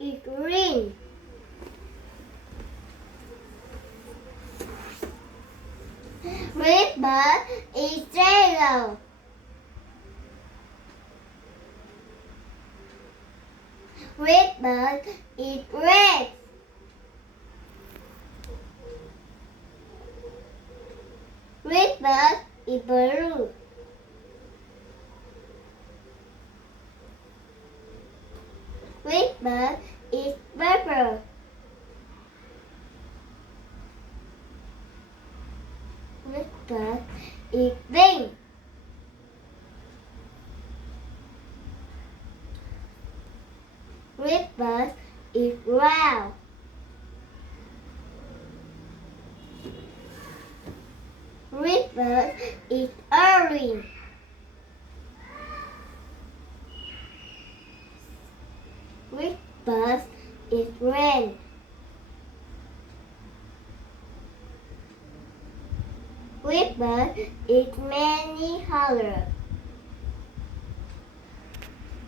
is green. Red bird is yellow. Red bird is red. Red bird is blue. Red bird is purple. Red bird is pink. Red bird is brown. Red bird is orange. Red bird is red. Red bird is many colors.